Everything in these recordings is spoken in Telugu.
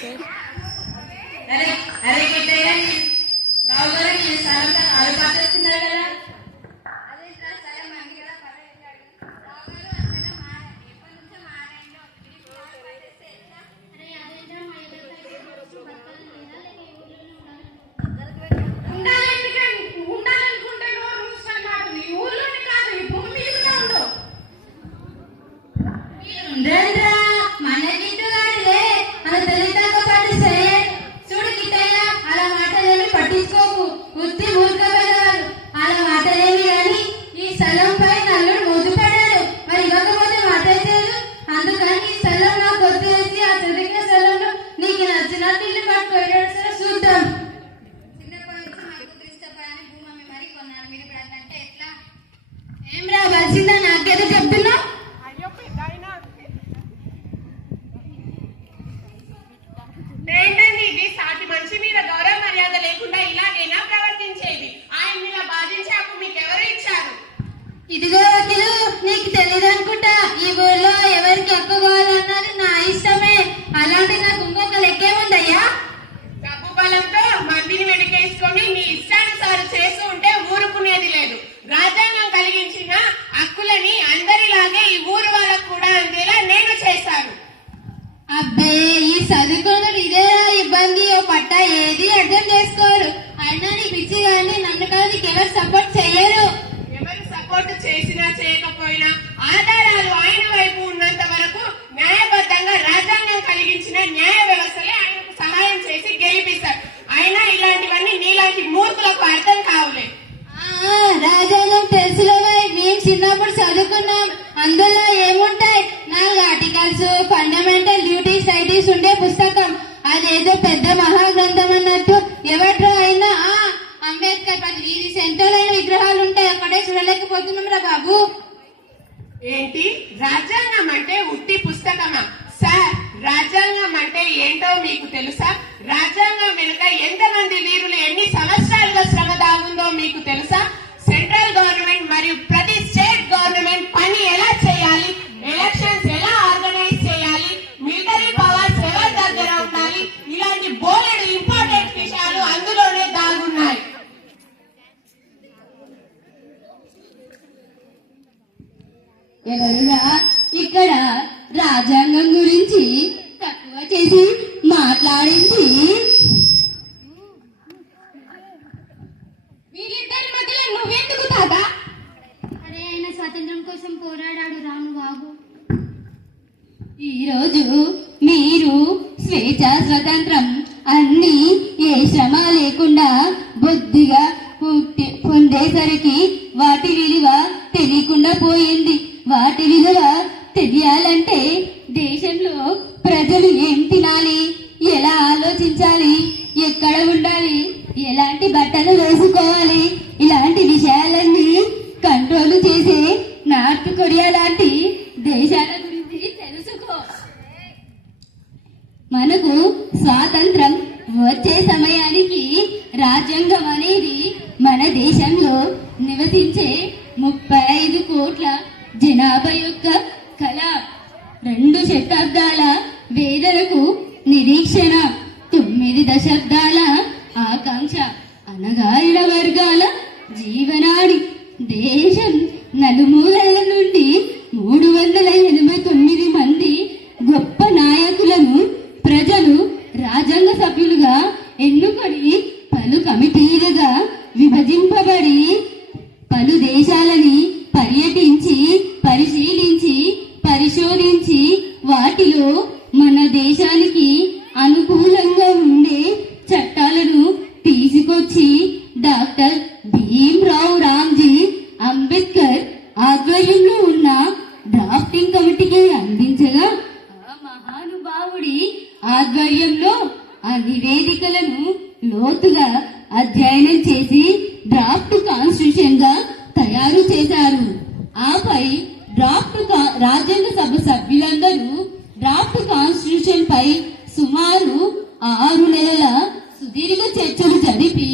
అరే అరే కిట్టయ్య రావు గారు ఈ స్థలం ఆరు పాటిస్తున్నారు కదా. నాకేదో చెప్తున్నా ఏంటండి ఇది? సాటి మనిషి మీద గౌరవ మర్యాద లేకుండా ఇలాగైనా ప్రవర్తించేది? ఆయన మీద బాధించే హక్కు మీకు ఎవరు ఇచ్చారు? ఇదిగో వకీలు, నీకు తెలియదు అనుకుంటా. ఈ ఊళ్ళో ఎవరికి హక్కు కావాలన్నది నా ఇష్టమే. అలాంటి నాకు ఇంకొక లెక్కే ఉందయ్యా. డబ్బు బలంతో మందిని వెనకేసుకొని నీ ఇష్టానుసారం చేస్తూ ఉంటే ఊరుకునేది లేదు. రాజ్యాంగం కలిగించిన హక్కులని అందరిలాగే ఈ ఊరు వాళ్ళకు కూడా అందేలా నేను చేశాను. అబ్బే, ఈ చదువుకోవడం ఇదే ఇబ్బంది. ఓ పట్ట ఏది అర్థం చేసుకోరు. అయినా నీ పిచ్చి కానీ నన్ను కాదు నీకు ఎవరు సపోర్ట్ చేయరు. ఎవరు సపోర్ట్ చేసినా చేయకపోయినా ఆధారాలు ఆయన వైపు ఉన్నంత వరకు న్యాయబద్ధంగా రాజ్యాంగం కలిగించిన న్యాయ వ్యవస్థలే ఆయనకు సహాయం చేసి గెలిపిస్తారు. అయినా ఇలాంటివన్నీ నీలాంటి మూర్ఖులకు అర్థం కావులే. రాజ్యాంగం తెలుసులేవా? మేము చిన్నప్పుడు చదువుకున్నాం. అందులో ఏముంటాయి? 4 ఆర్టికల్స్, ఫండమెంటల్ డ్యూటీస్, రైటీస్ ఉండే పుస్తకం. అదేదో పెద్ద మహాగ్రంథం అన్నట్టు. ఎవట్రా అయినా అంబేద్కర్ 10 సెంట్రల్ అయిన విగ్రహాలు ఉంటాయి. అక్కడే చూడలేకపోతున్నాం రా బాబు. ఏంటి రాజ్యాంగం అంటే ఉట్టి పుస్తకమా? సార్, రాజ్యాంగం అంటే ఏంటో మీకు తెలుసా? రాజ్యాంగం వెనుక ఎంతమంది వీరులు ఎన్ని సంవత్సరాలుగా శ్రమ దాగుందో మీకు తెలుసా? సెంట్రల్ గవర్నమెంట్ మరియు ప్రతి స్టేట్ గవర్నమెంట్ పని ఎలా చేయాలి, ఎలక్షన్స్ ఎలా ఆర్గనైజ్ చేయాలి, మిలిటరీ పవర్స్ ఎవరి దగ్గర ఉండాలి, ఇలాంటి బోలెడు ఇంపార్టెంట్ విషయాలు అందులోనే దాగున్నాయి. ఎవరుగా ఇక్కడ రాజ్యాంగం గురించి తక్కువ చేసి మాట్లాడింది? వీళ్ళిద్దరి మధ్యలో నువ్వెందుకు తాత? అరే, ఆయన స్వాతంత్రం కోసం పోరాడాడు రాను బాబు. ఈరోజు మీరు స్వేచ్ఛ, స్వతంత్రం అన్ని ఏ శ్రమ లేకుండా బుద్ధిగా పొందేసరికి వాటి విలువ తెలియకుండా పోయింది. వాటి విలువ తెలియాలంటే దేశంలో ప్రజలు ఏం తినాలి, ఎలా ఆలోచించాలి, ఎక్కడ ఉండాలి, ఎలాంటి బట్టలు వేసుకోవాలి, ఇలాంటి విషయాలన్నీ కంట్రోల్ చేసే నార్త్ కొరియా లాంటి దేశాల గురించి తెలుసుకో. మనకు స్వాతంత్రం వచ్చే సమయానికి రాజ్యాంగం అనేది మన దేశంలో నివసించే 35 కోట్ల జనాభా యొక్క కళ. 2 శతాబ్దాల వేదనకు నిరీక్షణ, 9 దశాబ్దాల ఆకాంక్ష, అణగారిన వర్గాల జీవనాడి. దేశం నలుమూలల నుండి 389 మంది గొప్ప నాయకులను ప్రజలు రాజ్యాంగ సభ్యులుగా ఎన్నుకొని పలు కమిటీలుగా విభజింపబడి పలు దేశాలని పర్యటించి పరిశీలించి పరిశోధించి వాటిలో మన దేశానికి అనుకూలంగా ఉండే చట్టాలను తీసుకొచ్చి డాక్టర్ భీమ్రావ్ రామ్జీ అంబేద్కర్ ఆధ్వర్యంలో ఉన్న డ్రాఫ్టింగ్ కమిటీకి అందించగా ఆ మహానుభావుడి ఆధ్వర్యంలో ఆ నివేదికలను లోతుగా అధ్యయనం చేసి డ్రాఫ్ట్ కాన్స్టిట్యూషన్ గా తయారు చేశారు. ఆపై రాజ్యాంగ సభ సభ్యులందరూ డ్రాఫ్ట్ కాన్స్టిట్యూషన్ పై సుమారు 6 నెలల సుదీర్ఘ చర్చలు జరిపి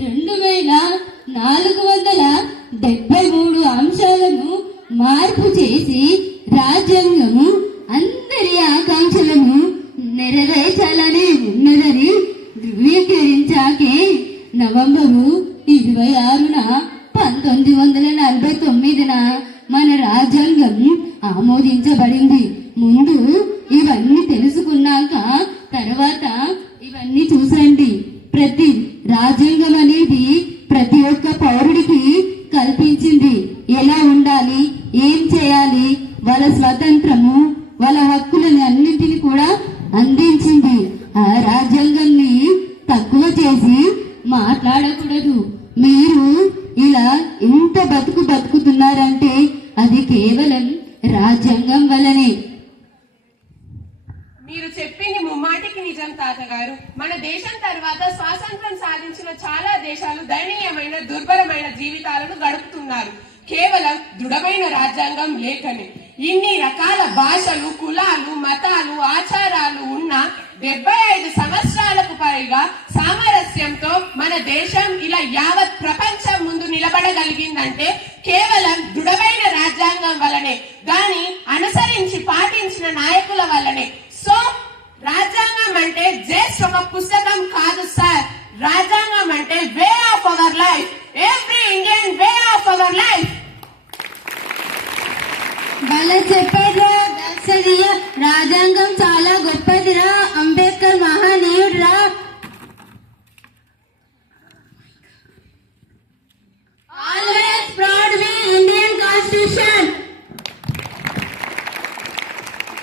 2473 అంశాలను మార్పు చేసి రాజ్యాంగము అందరి ఆకాంక్షలను నెరవేర్చాలనే నవంబరు 26న 1949న మన రాజ్యాంగం ఆమోదించబడింది. ముందు ఇవన్నీ తెలుసుకున్నాక తర్వాత ఇవన్నీ చూసండి. రాజ్యాంగం అనేది ప్రతి ఒక్క పౌరుడికి కల్పించింది. ఎలా ఉండాలి, ఏం చేయాలి, వాళ్ళ స్వతంత్రము, వాళ్ళ హక్కులను అన్నింటినీ కూడా అందించింది. ఆ రాజ్యాంగాన్ని తక్కువ చేసి మాట్లాడకూడదు. మీరు ఇలా ఇంత బతుకుతున్నారంటే అది కేవలం రాజ్యాంగం వల్లనే. మీరు చెప్పింది ముమ్మాటికి నిజం తాతగారు. మన దేశం తర్వాత స్వాతంత్రం సాధించిన చాలా దేశాలు దయనీయమైన దుర్భరమైన జీవితాలను గడుపుతున్నారు, కేవలం దృఢమైన రాజ్యాంగం లేకనే. ఇన్ని రకాల భాషలు, కులాలు, మతాలు, ఆచారాలు ఉన్న 75 సంవత్సరాలకు పైగా సామరస్యంతో మన దేశం ఇలా యావత్ ప్రపంచం ముందు నిలబడగలిగిందంటే కేవలం దృఢమైన రాజ్యాంగం వల్లనే, దాన్ని అనుసరించి పాటించిన నాయకుల వల్లనే. సో రాజ్యాంగం అంటే జస్ట్ ఒక పుస్తకం కాదు సార్. రాజ్యాంగం అంటే way of our life, every Indian way of our life. వాళ్ళ చెప్పారు రాజ్యాంగం చాలా గొప్పదిరా. అంబేద్కర్ మహాన్